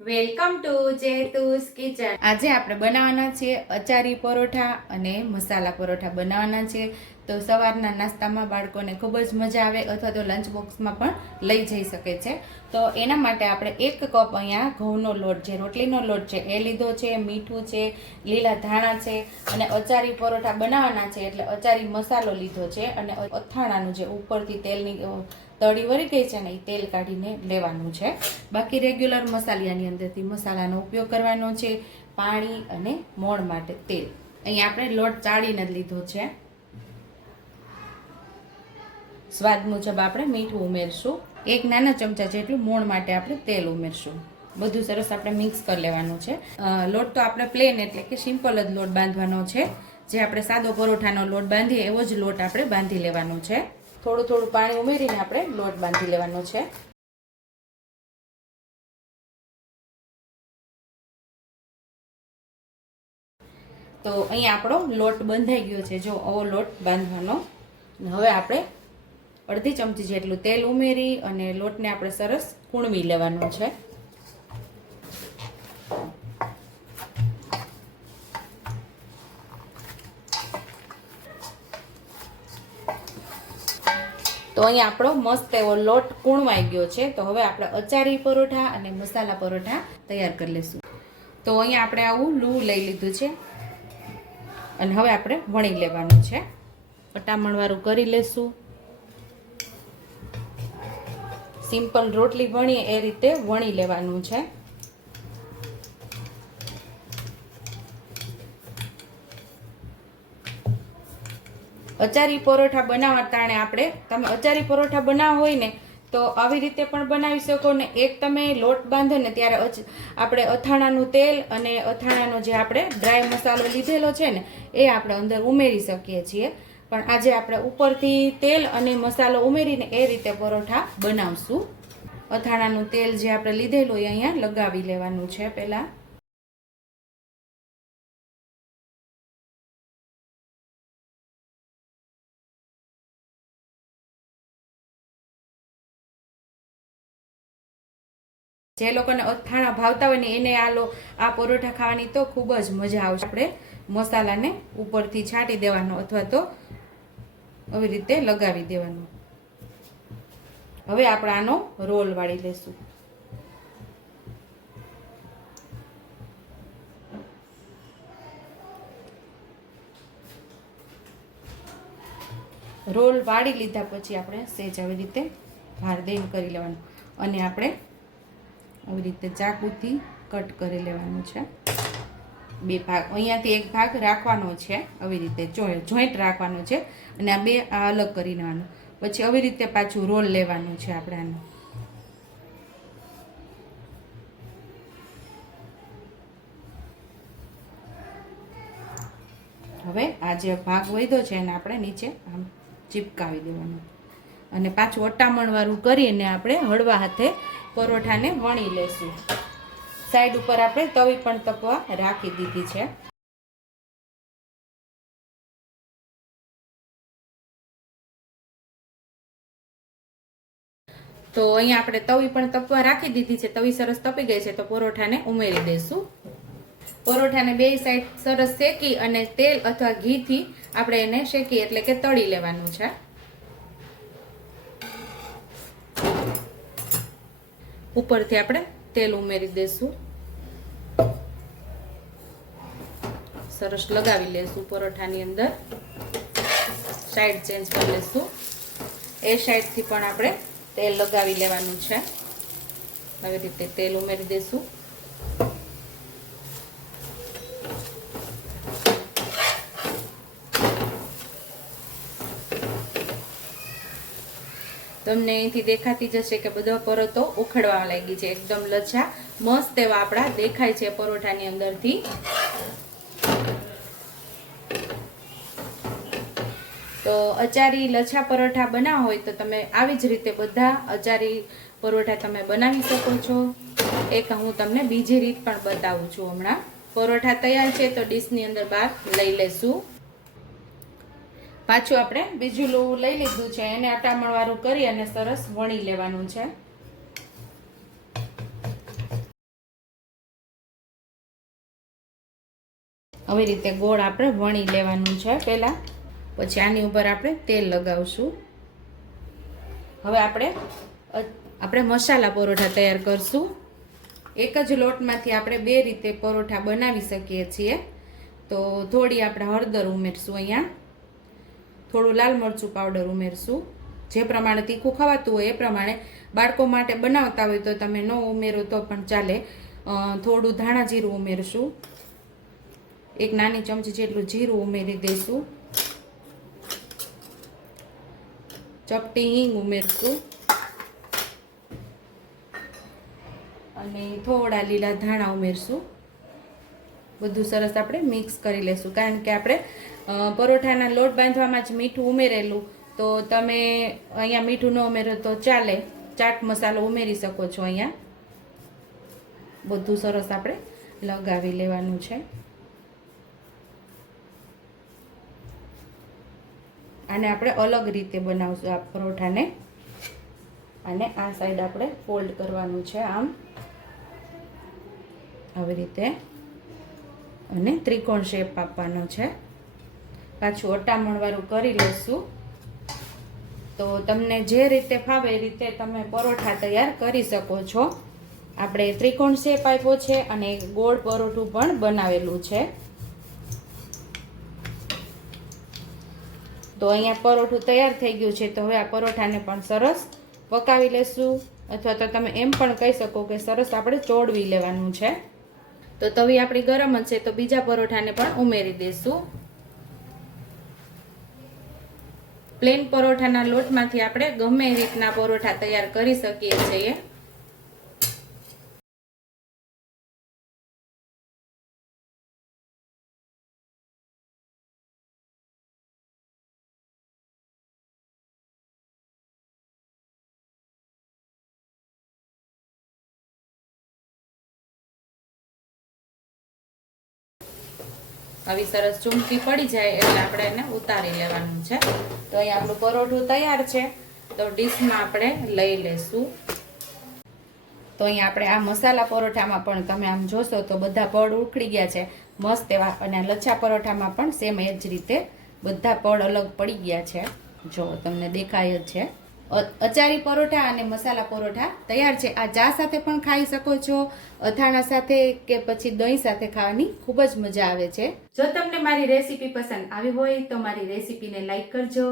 Welcome to જેતુસ kitchen. આજે આપણે બનાવવાના છે અચારી પરોઠા અને મસાલા પરોઠા બનાવવાના છે તો સવારના નાસ્તામાં બાળકોને ખૂબ જ મજા આવે અથવા તો લંચ બોક્સમાં પણ લઈ જઈ શકે છે. તો એના માટે આપણે એક કપ અહીંયા ઘઉંનો લોટ છે રોટલીનો લોટ છે એ લીધો છે, મીઠું છે, લીલા ધાણા છે અને અચારી પરોઠા બનાવવાના છે. એટલે અચારી મસાલો લીધો છે અને અથાણાનું જે ઉપરથી તેલની તળી વળી ગઈ છે ને એ તેલ કાઢીને લેવાનું છે. બાકી રેગ્યુલર મસાલિયાની અંદરથી મસાલાનો ઉપયોગ કરવાનો છે, પાણી અને મોણ માટે તેલ. અહીંયા આપણે લોટ ચાળીને જ લીધો છે. સ્વાદ મુજબ આપણે મીઠું ઉમેરશું. એક નાના ચમચા જેટલું મોણ માટે આપણે તેલ ઉમેરશું. બધું સરસ આપણે મિક્સ કરી લેવાનું છે. લોટ તો આપણે પ્લેન એટલે કે સિમ્પલ જ લોટ બાંધવાનો છે. જે આપણે સાદો પરોઠાનો લોટ બાંધીએ એવો જ લોટ આપણે બાંધી લેવાનો છે. થોડું થોડું પાણી ઉમેરીને આપણે લોટ બાંધી લેવાનો છે. તો અહીં આપણો લોટ બંધાઈ ગયો છે. જો આવો લોટ બાંધવાનો. હવે આપણે અડધી ચમચી જેટલું તેલ ઉમેરી અને લોટને આપણે સરસ કૂણવી લેવાનો છે. તો અહીંયા આપણો મસ્ત એવો લોટ કૂણવાઈ ગયો છે? તો હવે આપણે અચારી પરોઠા અને મસાલા પરોઠા તૈયાર કરી લઈશું તો અહીંયા આપણે આવું લૂ લઈ લીધું છે. અને હવે આપણે વણી લેવાનું છે. પટામણવાળું કરી લેશું. સિમ્પલ રોટલી વણીએ એ રીતે વણી લેવાનું છે. અચારી પરોઠા બનાવવા ટાણે આપણે, તમે અચારી પરોઠા બનાવવા હોય ને, તો આવી રીતે પણ બનાવી શકો ને. એક તમે લોટ બાંધો ને ત્યારે આપણે અથાણાનું તેલ અને અથાણાનો જે આપણે ડ્રાય મસાલો લીધેલો છે ને, એ આપણે અંદર ઉમેરી શકીએ છીએ. પણ આજે આપણે ઉપરથી તેલ અને મસાલો ઉમેરીને એ રીતે પરોઠા બનાવશું. અથાણાનું તેલ જે આપણે લીધેલું એ અહીંયા લગાવી લેવાનું છે પહેલાં. જે લોકોને અથાણા ભાવતા હોય ને એને આ લો આ પરોઠા ખાવાની તો ખૂબ જ મજા આવશે. આપણે મસાલાને ઉપરથી છાંટી દેવાનો અથવા તો આવી રીતે લગાવી દેવાનો. હવે આપણે આનો રોલ વાળી લેશું. રોલ વાળી લીધા પછી આપણે સેજ આવી રીતે ભાર દઈને કરી લેવાનું. અને આપણે આવી રીતે ચાકુથી કટ કરી લેવાનું છે. બે ભાગ, અહીંયાથી એક ભાગ રાખવાનો છે, આવી રીતે જોઈન્ટ રાખવાનો છે અને આ બે આ અલગ કરી લેવાનું. પછી આવી રીતે પાછું રોલ લેવાનું છે આપણે હવે આ જે ભાગ વધ્યો છે એને આપણે નીચે આમ ચીપકાવી દેવાનું. અને પાછું અટામણવાળું કરીને આપણે હળવા હાથે પરોઠાને વણી લેશું. સાઈડ ઉપર આપણે તવી પણ તપવા રાખી દીધી છે. તો અહીંયા આપણે તવી પણ તપવા રાખી દીધી છે. તવી સરસ તપી ગઈ છે તો પરોઠાને ઉમેરી દઈશું પરોઠાને બે સાઈડ સરસ શેકી અને તેલ અથવા ઘીથી આપણે એને શેકી એટલે કે તળી લેવાનું છે. ઉપરથી આપણે તેલ ઉમેરી દઈશું સરસ લગાવી લેશું પરોઠાની અંદર. સાઈડ ચેન્જ કરી લેશું. એ સાઈડથી પણ આપણે તેલ લગાવી લેવાનું છે. આવી રીતે તેલ ઉમેરી દઈશું તમને અહીંથી દેખાતી જશે કે બધા પરતો ઉખડવા લાગી છે. એકદમ લચ્છા મસ્ત એવા આપણા દેખાય છે પરોઠાની અંદરથી. તો અચારી લચ્છા પરોઠા બનાવો હોય તો તમે આવી જ રીતે બધા અચારી પરોઠા તમે બનાવી શકો છો. એક હું તમને બીજી રીત પણ બતાવું છું હમણાં. પરોઠા તૈયાર છે તો ડીશની અંદર બહાર લઈ લેશું. પાછું આપણે બીજું લોવું લઈ લીધું છે. એને અટામણવાળું કરી અને સરસ વણી લેવાનું છે. આવી રીતે ગોળ આપણે વણી લેવાનું છે પહેલાં. પછી આની ઉપર આપણે તેલ લગાવશું. હવે આપણે આપણે મસાલા પરોઠા તૈયાર કરશું. એક જ લોટમાંથી આપણે બે રીતે પરોઠા બનાવી શકીએ છીએ. તો થોડી આપણે હળદર ઉમેરશું અહીંયા. થોડું લાલ મરચું પાવડર ઉમેરશું. જે પ્રમાણે તીખું ખવાતું હોય એ પ્રમાણે બાળકો માટે બનાવતા હોય તો તમે ન ઉમેરો તો પણ ચાલે. થોડું ધાણા જીરું ઉમેરશું. એક નાની ચમચી જેટલું જીરું ઉમેરી દઈશું. ચપટી હિંગ ઉમેરશું. અને થોડા લીલા ધાણા ઉમેરશું. બધું સરસ આપણે મિક્સ કરી લેશું. કારણ કે આપણે પરોઠાના લોટ બાંધવામાં જ મીઠું ઉમેરેલું, તો તમે અહીંયા મીઠું ન ઉમેરો તો ચાલે. ચાટ મસાલો ઉમેરી શકો છો અહીંયા. બધું સરસ આપણે લગાવી લેવાનું છે. આને આપણે અલગ રીતે બનાવશું આ પરોઠાને. અને આ સાઈડ આપણે ફોલ્ડ કરવાનું છે આમ. આવી રીતે. અને ત્રિકોણ શેપ આપવાનો છે. પાછું અટામણવાળું કરી લેશું તો તમને જે રીતે ફાવે એ રીતે તમે પરોઠા તૈયાર કરી શકો છો. આપણે ત્રિકોણ શેપ આપ્યો છે અને ગોળ પરોઠું પણ બનાવેલું છે. તો અહીંયા પરોઠું તૈયાર થઈ ગયું છે, તો હવે આ પરોઠાને પણ સરસ પકાવી લેશું અથવા તો તમે એમ પણ કહી શકો કે સરસ આપણે ચોડવી લેવાનું છે. તો તવી આપણી ગરમ જ છે, તો બીજા પરોઠાને પણ ઉમેરી દઈશું પ્લેન પરોઠાના લોટમાંથી આપણે ગમે રીતના પરોઠા તૈયાર કરી શકીએ છીએ. આવી સરસ ચૂમકી પડી જાય એટલે આપણે એને ઉતારી લેવાનું છે. તો અહીં આપણું પરોઠું તૈયાર છે. તો ડીશમાં આપણે લઈ લેશું. તો અહીં આપણે આ મસાલા પરોઠામાં પણ તમે આમ જોશો તો બધા પડ ઉખડી ગયા છે. મસ્ત એવા અને લચ્છા પરોઠામાં પણ સેમ એ જ રીતે બધા પડ અલગ પડી ગયા છે. જો તમને દેખાય જ છે. અચારી પરોઠા અને મસાલા પરોઠા તૈયાર છે. આ ચા સાથે પણ ખાઈ શકો છો, અથાણા સાથે કે પછી દહીં સાથે ખાવાની ખૂબ જ મજા આવે છે. જો તમને મારી રેસીપી પસંદ આવી હોય તો મારી રેસીપીને લાઇક કરજો,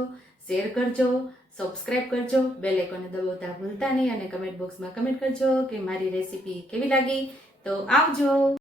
શેર કરજો, સબસ્ક્રાઇબ કરજો, બેલ આઇકોને દબાવતા ભૂલતા નહીં અને કમેન્ટ બોક્સમાં કમેન્ટ કરજો કે મારી રેસીપી કેવી લાગી. તો આવજો.